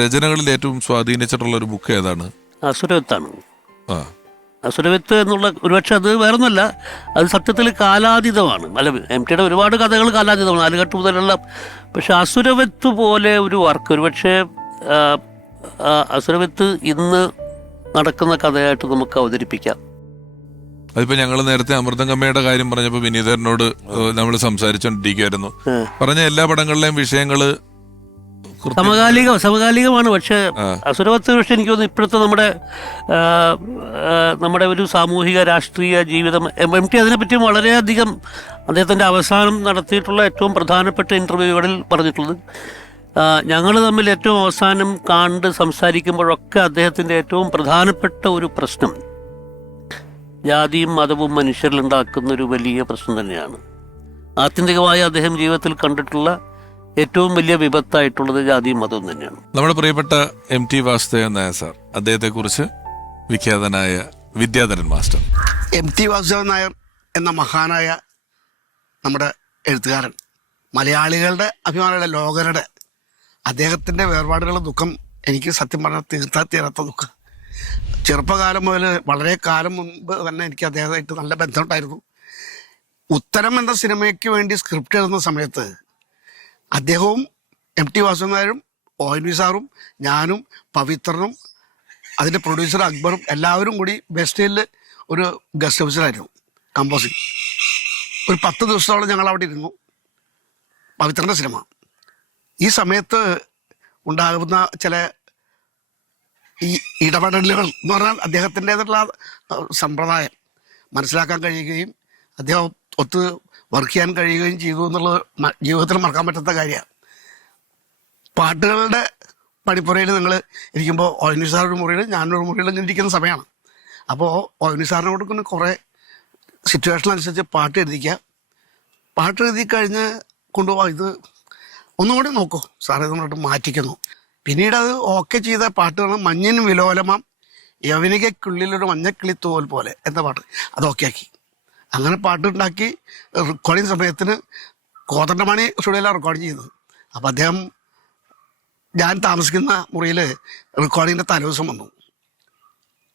രചനകളിൽ ഏറ്റവും സ്വാധീനിച്ചിട്ടുള്ള ഒരു ബുക്ക് ഏതാണ്? അസുരവിത്താണ്. ആ, അസുരവിത്ത് എന്നുള്ള ഒരുപക്ഷെ അത് വേറൊന്നുമല്ല, അത് സത്യത്തിൽ കാലാതീതമാണ്. അല്ല, MTയുടെ ഒരുപാട് കഥകൾ കാലാതീതമാണ്, നാലുകെട്ട് മുതലുള്ള. പക്ഷെ അസുരവിത്ത് പോലെ ഒരു വർക്ക് ഒരുപക്ഷെ അസുരവിത്ത് ഇന്ന് നടക്കുന്ന കഥയായിട്ട് നമുക്ക് അവതരിപ്പിക്കാം. അതിപ്പോ ഞങ്ങൾ നേരത്തെ അമൃതങ്കമ്മയുടെ കാര്യം പറഞ്ഞപ്പോ വിനീതനോട് നമ്മൾ സംസാരിച്ചോണ്ടിരിക്കുവായിരുന്നു. പറഞ്ഞ എല്ലാ പടങ്ങളിലെയും വിഷയങ്ങള് സമകാലികമാണ്. പക്ഷെ അസുരവത്ത് പക്ഷെ എനിക്ക് തോന്നുന്നു ഇപ്പോഴത്തെ നമ്മുടെ ഒരു സാമൂഹിക രാഷ്ട്രീയ ജീവിതം MT അതിനെപ്പറ്റി വളരെയധികം അദ്ദേഹത്തിൻ്റെ അവസാനം നടത്തിയിട്ടുള്ള ഏറ്റവും പ്രധാനപ്പെട്ട ഇൻ്റർവ്യൂകളിൽ പറഞ്ഞിട്ടുള്ളത്. ഞങ്ങൾ തമ്മിൽ ഏറ്റവും അവസാനം കണ്ട് സംസാരിക്കുമ്പോഴൊക്കെ അദ്ദേഹത്തിൻ്റെ ഏറ്റവും പ്രധാനപ്പെട്ട ഒരു പ്രശ്നം ജാതിയും മതവും മനുഷ്യരിലുണ്ടാക്കുന്ന ഒരു വലിയ പ്രശ്നം തന്നെയാണ്. ആത്യന്തികമായി അദ്ദേഹം ജീവിതത്തിൽ കണ്ടിട്ടുള്ള ഏറ്റവും വലിയ വിപത്തായിട്ടുള്ളത് ജാതിയും മതവും തന്നെയാണ്. നമ്മുടെ പ്രിയപ്പെട്ട MT വാസുദേവൻ നായർ സാർ, അദ്ദേഹത്തെ കുറിച്ച് വിഖ്യാതനായ വിദ്യാധരൻ മാസ്റ്റർ. MT വാസുദേവൻ നായർ എന്ന മഹാനായ നമ്മുടെ എഴുത്തുകാരൻ, മലയാളികളുടെ അഭിമാനമുള്ള ലോകരുടെ, അദ്ദേഹത്തിൻ്റെ വേർപാടുകളുടെ ദുഃഖം എനിക്ക് സത്യം പറഞ്ഞാൽ തീരാത്ത ദുഃഖം. ചെറുപ്പകാലം മുതൽ വളരെ കാലം മുമ്പ് തന്നെ എനിക്ക് അദ്ദേഹമായിട്ട് നല്ല ബന്ധമുണ്ടായിരുന്നു. ഉത്തരം എന്ന സിനിമയ്ക്ക് വേണ്ടി സ്ക്രിപ്റ്റ് എഴുതുന്ന സമയത്ത് അദ്ദേഹവും MT വാസുദേവൻ നായരും ONV സാറും ഞാനും പവിത്രനും അതിൻ്റെ പ്രൊഡ്യൂസർ അക്ബറും എല്ലാവരും കൂടി ബെസ്റ്റേലിൽ ഒരു ഗസ്റ്റ് ഹൗസിലായിരുന്നു കമ്പോസിങ്. ഒരു 10 ദിവസത്തോളം ഞങ്ങൾ അവിടെ ഇരുന്നു. പവിത്രൻ്റെ സിനിമ. ഈ സമയത്ത് ഉണ്ടാകുന്ന ചില ഈ ഇടപെടലുകൾ എന്ന് പറഞ്ഞാൽ അദ്ദേഹത്തിൻ്റെതായിട്ടുള്ള സമ്പ്രദായം മനസ്സിലാക്കാൻ കഴിയുകയും അദ്ദേഹം ഒത്ത് വർക്ക് ചെയ്യാൻ കഴിയുകയും ചെയ്തു എന്നുള്ളത് ജീവിതത്തിൽ മറക്കാൻ പറ്റാത്ത കാര്യമാണ്. പാട്ടുകളുടെ പണിപ്പുരയിൽ നിങ്ങൾ ഇരിക്കുമ്പോൾ ONV സാറൊരു മുറിയിൽ ഞാനൊരു മുറിയിൽ ഇങ്ങനെ ഇരിക്കുന്ന സമയമാണ്. അപ്പോൾ ONV സാറിനെ കൊടുക്കുന്ന കുറേ സിറ്റുവേഷൻ അനുസരിച്ച് പാട്ട് എഴുതിക്കുക. പാട്ട് എഴുതി കഴിഞ്ഞ് കൊണ്ടുപോകാം, ഇത് ഒന്നുകൂടി നോക്കൂ സാറേ നമ്മളിട്ട് മാറ്റിക്കുന്നു. പിന്നീട് അത് ഓക്കെ ചെയ്ത പാട്ടുകൾ മഞ്ഞിന് വിലോലമാം യവനികയ്ക്കുള്ളിലൊരു മഞ്ഞക്കിളി തൂവൽ പോലെ എന്ന പാട്ട് അത് ഓക്കെ ആക്കി. അങ്ങനെ പാട്ടുണ്ടാക്കി റെക്കോർഡിങ് സമയത്തിന് കോതണ്ടമണി സ്റ്റുഡിയോയിലാണ് റെക്കോർഡ് ചെയ്യുന്നത്. അപ്പോൾ അദ്ദേഹം ഞാൻ താമസിക്കുന്ന മുറിയിൽ റെക്കോർഡിങ്ങിൻ്റെ തലേദിവസം വന്നു.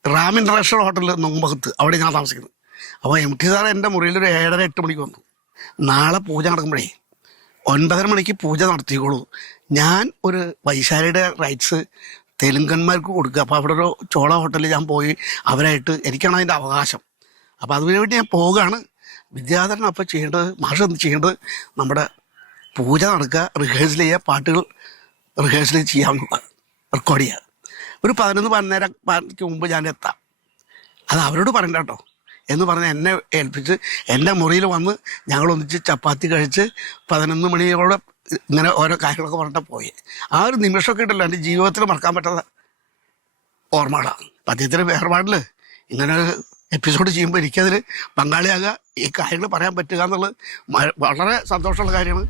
റാം ഇൻ്റർനാഷണൽ ഹോട്ടലിൽ നൊമ്പകത്ത് അവിടെ ഞാൻ താമസിക്കുന്നത്. അപ്പോൾ MT സാർ എൻ്റെ മുറിയിൽ ഒരു 7:30-8 മണിക്ക് വന്നു. നാളെ പൂജ നടക്കുമ്പോഴേ 9:30 മണിക്ക് പൂജ നടത്തിക്കോളൂ, ഞാൻ ഒരു വൈശാലിയുടെ റൈറ്റ്സ് തെലുങ്കന്മാർക്ക് കൊടുക്കുക. അപ്പോൾ അവിടെ ഒരു ചോള ഹോട്ടലിൽ ഞാൻ പോയി അവരായിട്ട് എനിക്കാണ് അതിൻ്റെ അവകാശം. അപ്പോൾ അതിനുവേണ്ടി ഞാൻ പോവുകയാണ്. വിദ്യാധരൻ അപ്പോൾ ചെയ്യേണ്ടത്, മാഷ് എന്ത് ചെയ്യേണ്ടത്, നമ്മുടെ പൂജ നടക്കുക, റിഹേഴ്സൽ ചെയ്യുക, പാട്ടുകൾ റിഹേഴ്സൽ ചെയ്യാവുന്ന റെക്കോർഡ് ചെയ്യുക. ഒരു 11-12 മുമ്പ് ഞാൻ എത്താം, അത് അവരോട് പറയണ്ട കേട്ടോ എന്ന് പറഞ്ഞ് എന്നെ ഏൽപ്പിച്ച് എൻ്റെ മുറിയിൽ വന്ന് ഞങ്ങളൊന്നിച്ച് ചപ്പാത്തി കഴിച്ച് 11 മണിയോടെ ഇങ്ങനെ ഓരോ കാര്യങ്ങളൊക്കെ പറഞ്ഞിട്ട് പോയി. ആ ഒരു നിമിഷമൊക്കെ ഉണ്ടല്ലോ എൻ്റെ ജീവിതത്തിൽ മറക്കാൻ പറ്റാത്ത ഓർമ്മകളാണ്. അപ്പം അദ്ദേഹത്തിൻ്റെ വേർപാടിൽ ഇങ്ങനെ ഒരു എപ്പിസോഡ് ചെയ്യുമ്പോൾ എനിക്കതിൽ പങ്കാളിയാകുക, ഈ കാര്യങ്ങൾ പറയാൻ പറ്റുക എന്നുള്ളത് വളരെ സന്തോഷമുള്ള കാര്യമാണ്.